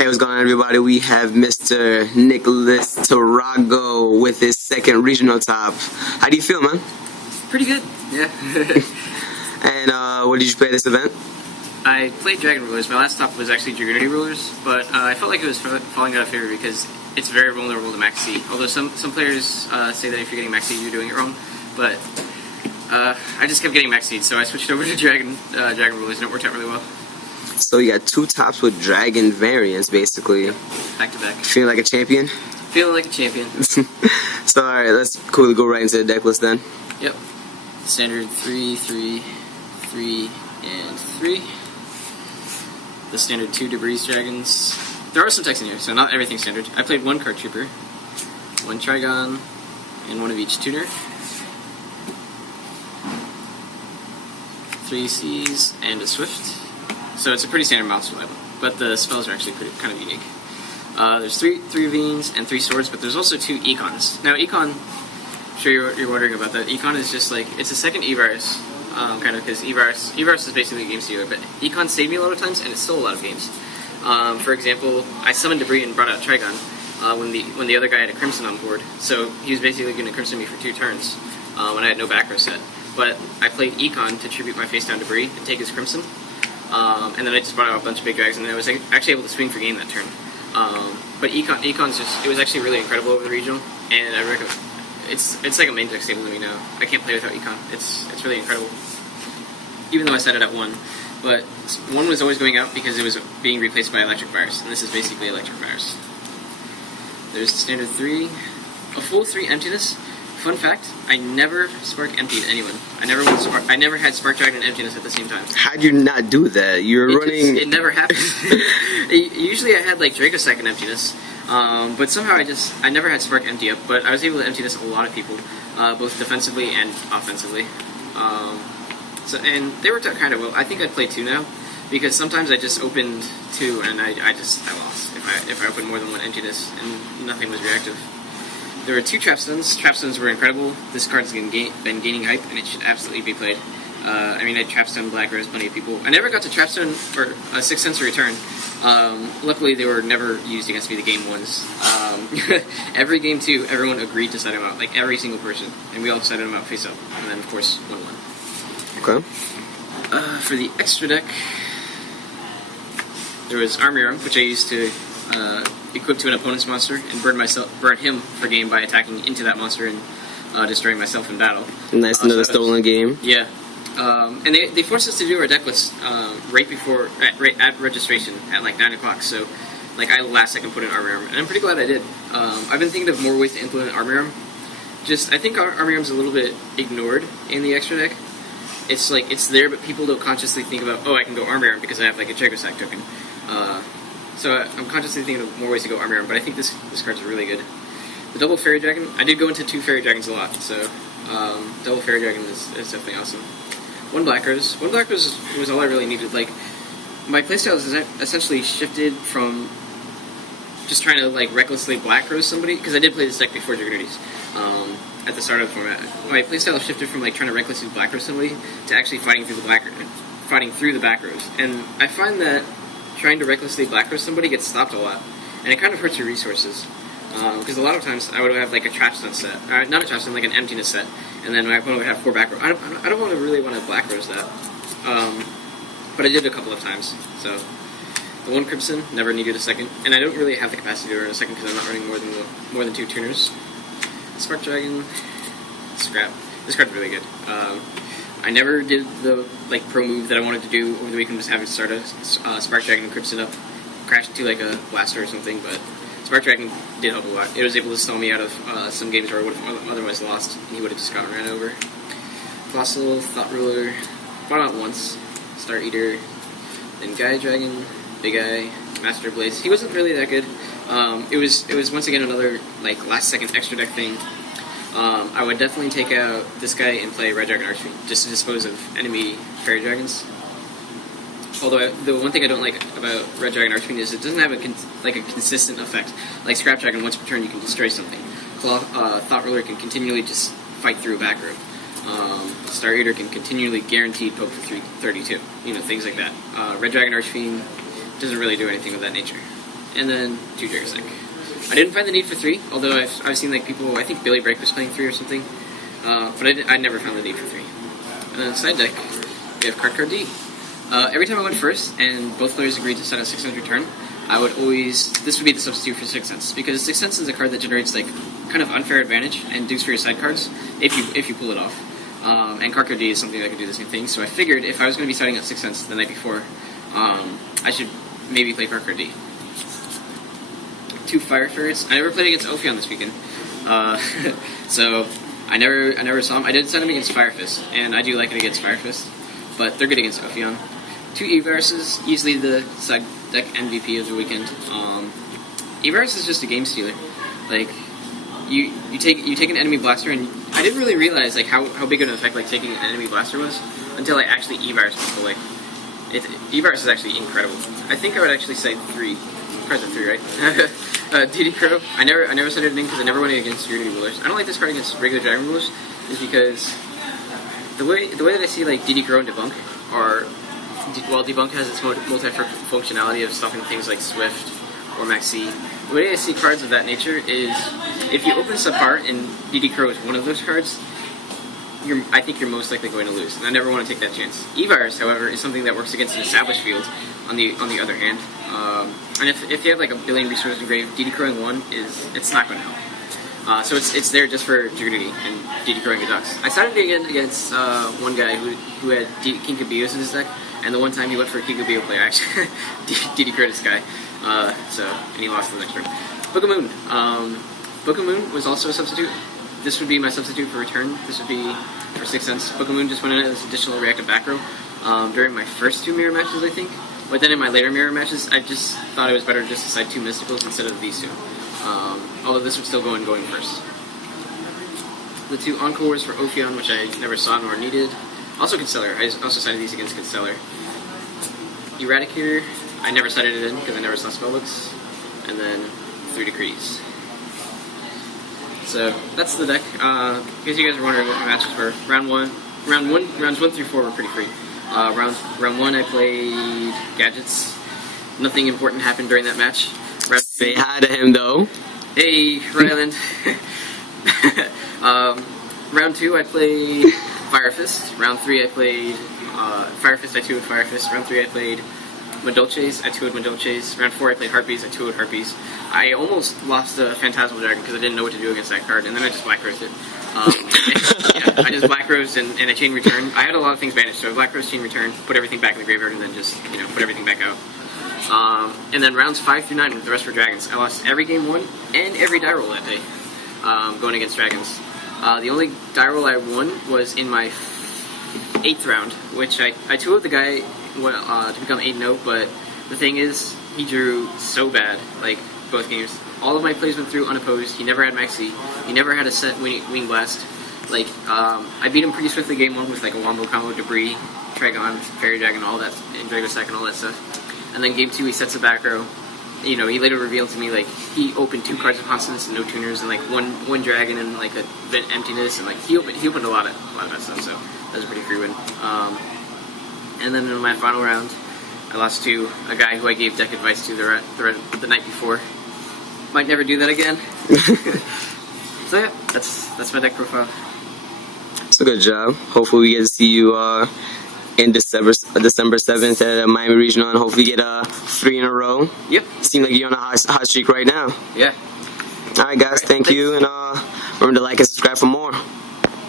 Hey, what's going on, everybody? We have Mr. Nicolas Tarrago with his second regional top. How do you feel, man? Pretty good, yeah. And what did you play this event? I played Dragon Rulers. My last top was actually Dragonity Rulers, but I felt like it was falling out of favor because it's very vulnerable to Max C. Although some players say that if you're getting Max C, you're doing it wrong. But I just kept getting Max C, so I switched over to Dragon Rulers, and it worked out really well. So you got two tops with Dragon variants, basically. Yep. Back to back. Feeling like a champion? Feeling like a champion. So alright, let's quickly go right into the deck list then. Yep. Standard 3, 3, 3, and 3. The standard 2 Debris Dragons. There are some techs in here, so not everything's standard. I played one Card Trooper, one Trigon, and one of each tuner. 3 Cs and a Swift. So it's a pretty standard mouse level, but the spells are actually kind of unique. There's three Veens and 3 Swords, but there's also 2 Econs. Now Econ, I'm sure you're wondering about that. Econ is just like, it's a second E-Virus, kind of, because E-Virus is basically a game stealer, but Econ saved me a lot of times, and it stole a lot of games. For example, I summoned Debris and brought out Trigon when the other guy had a Crimson on board, so he was basically going to Crimson me for 2 turns when I had no back row set. But I played Econ to tribute my face down Debris and take his Crimson. And then I just brought out a bunch of big drags, and I was actually able to swing for game that turn. But Econ's just, it was actually really incredible over the regional, and I recommend, it's like a main deck stable to me now. I can't play without Econ. It's really incredible. Even though I set it at 1. But 1 was always going out because it was being replaced by Electric Virus, and this is basically Electric Virus. There's the standard 3, a full 3 Emptiness. Fun fact, I never Spark emptied anyone. I never had Spark Dragon and Emptiness at the same time. How'd you not do that? It never happened. Usually I had like Dracossack and Emptiness, but somehow I never had Spark empty up, but I was able to emptiness a lot of people, both defensively and offensively. And they worked out kind of well. I think I'd play 2 now, because sometimes I just opened 2 and I lost if I opened more than 1 emptiness and nothing was reactive. There were 2 Trapstones. Trapstones were incredible. This card's been gaining hype, and it should absolutely be played. I mean, I had Trapstone, Black Rose, plenty of people. I never got to Trapstone or a 6th Sense Return. Luckily, they were never used against me, the game 1s. Every game 2, everyone agreed to set them out, like every single person. And we all set them out face up. And then, of course, 1-1. Okay. For the extra deck, there was Army Arm, which I used to equip to an opponent's monster and burn him for game by attacking into that monster and destroying myself in battle. Nice, another stolen game. Yeah. And they forced us to do our deck list right at registration at like 9 o'clock, so like I last second put in Army Arm, and I'm pretty glad I did. I've been thinking of more ways to implement Army Arm. I think Army Arm's a little bit ignored in the extra deck. It's like, it's there, but people don't consciously think about, oh, I can go Army Arm because I have like a Dracossack token. So I'm consciously thinking of more ways to go Army Arm, but I think this card's really good. The double Fairy Dragon, I did go into 2 Fairy Dragons a lot, so double Fairy Dragon is definitely awesome. 1 Black Rose. 1 Black Rose was all I really needed. Like, my playstyle is essentially shifted from just trying to like recklessly Black Rose somebody, because I did play this deck before Dragonities at the start of the format. My playstyle shifted from like trying to recklessly Black Rose somebody to actually fighting through the back rows. And I find that trying to recklessly Black Rose somebody gets stopped a lot, and it kind of hurts your resources. Because a lot of times I would have like a Trapstone set, not a Trapstone, like an Emptiness set, and then my opponent would have 4 back rows. I don't really want to Black Rose that, but I did a couple of times. So the 1 Crimson, never needed a second, and I don't really have the capacity to run a second because I'm not running more than 2 tuners. Spark Dragon, scrap. This card's really good. I never did the like pro move that I wanted to do over the weekend, just having to start a Spark Dragon and Crimson up, crash into like a blaster or something, but Spark Dragon did help a lot. It was able to stall me out of some games where I would have otherwise lost, and he would have just gotten ran over. Fossil, Thought Ruler, brought out once, Star Eater, then Gaia Dragon, Big Eye, Master Blaze. He wasn't really that good. It was once again another like last second extra deck thing. I would definitely take out this guy and play Red Dragon Archfiend just to dispose of enemy Fairy Dragons. Although the one thing I don't like about Red Dragon Archfiend is it doesn't have a consistent effect. Like Scrap Dragon, once per turn you can destroy something. Thought Ruler can continually just fight through a back row. Star Eater can continually guaranteed poke for 32. You know, things like that. Red Dragon Archfiend doesn't really do anything of that nature. and then 2 Dragosack. I didn't find the need for 3, although I've seen like people, I think Billy Break was playing 3 or something, but I never found the need for 3. And then side deck, we have Card D. Every time I went first, and both players agreed to send a 6 cents return, I would always, this would be the substitute for 6 cents, because 6 cents is a card that generates like kind of unfair advantage and dukes for your side cards, if you pull it off. And Card D is something that can do the same thing, so I figured if I was going to be starting at 6 cents the night before, I should maybe play Card D. 2 Fire Ferrets. I never played against Ophion this weekend, so I never saw him. I did send him against Fire Fist, and I do like it against Fire Fist, but they're good against Ophion. 2 E-Viruses, easily the side deck MVP of the weekend. E-Virus is just a game stealer. Like, you take an enemy blaster, and I didn't really realize like how big of an effect like taking an enemy blaster was until I actually E-Virus people. Like, E-Virus is actually incredible. I think I would actually say 3. Cards are 3, right? DD Crow. I never set it in because I never went against Unity Rulers. I don't like this card against regular Dragon Rulers, is because the way that I see like DD Crow and Debunk are, while Debunk has its multi-functionality of stopping things like Swift or Maxi, the way I see cards of that nature is if you open Subpar and DD Crow is one of those cards, I think you're most likely going to lose, and I never want to take that chance. E-Virus, however, is something that works against an established field. On the other hand, and if you have like a billion resources engraved, DD Crowing 1 it's not going to help. So it's there just for Dignity and DD Crowing your ducks. I started against one guy who had King Kabios in his deck, and the one time he went for a King Kabio player, actually DD Crowed this guy. And he lost the next turn. Book of Moon. Book of Moon was also a substitute. This would be my substitute for return. This would be for 6 cents. Book of Moon just went in as additional reactive back row during my first 2 mirror matches, I think. But then in my later mirror matches, I just thought it was better just to side 2 Mysticals instead of these 2. Although this would still go in going first. The 2 Encores for Ophion, which I never saw nor needed. Also Constellar. I also sided these against Constellar. Eradicator. I never sided it in because I never saw spellbooks. And then 3 Decrees. So that's the deck. In case you guys are wondering what my matches were, rounds 1 through 4 were pretty free. Round 1 I played Gadgets. Nothing important happened during that match. Say hi to him though. Hey, Ryland. Round 2 I played Fire Fist. Round 3 I played Fire Fist. I 2'd Fire Fist. Round 3 I played Madolches. I 2'd Madolches. Round 4 I played Harpies. I 2'd Harpies. I almost lost the Phantasmal Dragon because I didn't know what to do against that card, and then I just Black Rosed it. Yeah, I just Black Rosed and I chain return. I had a lot of things banished, so I Black Rose, chain return, put everything back in the graveyard, and then just put everything back out. And then rounds 5 through 9 with the rest were dragons. I lost every game 1 and every die roll that day going against dragons. The only die roll I won was in my 8th round, which I 2'd the guy to become 8-0, but the thing is, he drew so bad, like, both games. All of my plays went through unopposed. He never had Maxi. He never had a set Wing Blast. Like, I beat him pretty swiftly game 1 with like a Wombo combo, Debris, Trigon, Fairy Dragon, all that, and Dragosack and all that stuff. And then game 2 he sets a back row. He later revealed to me like he opened 2 cards of Constance and no tuners and like one dragon and like a emptiness, and like he opened a lot of that stuff. So that was a pretty free win. And then in my final round, I lost to a guy who I gave deck advice to the night before. Might never do that again. So yeah, that's my deck profile. So good job. Hopefully we get to see you in December 7th at Miami Regional, and hopefully get 3 in a row. Yep. Seems like you're on a hot streak right now. Yeah. Alright guys, thank you, and remember to like and subscribe for more.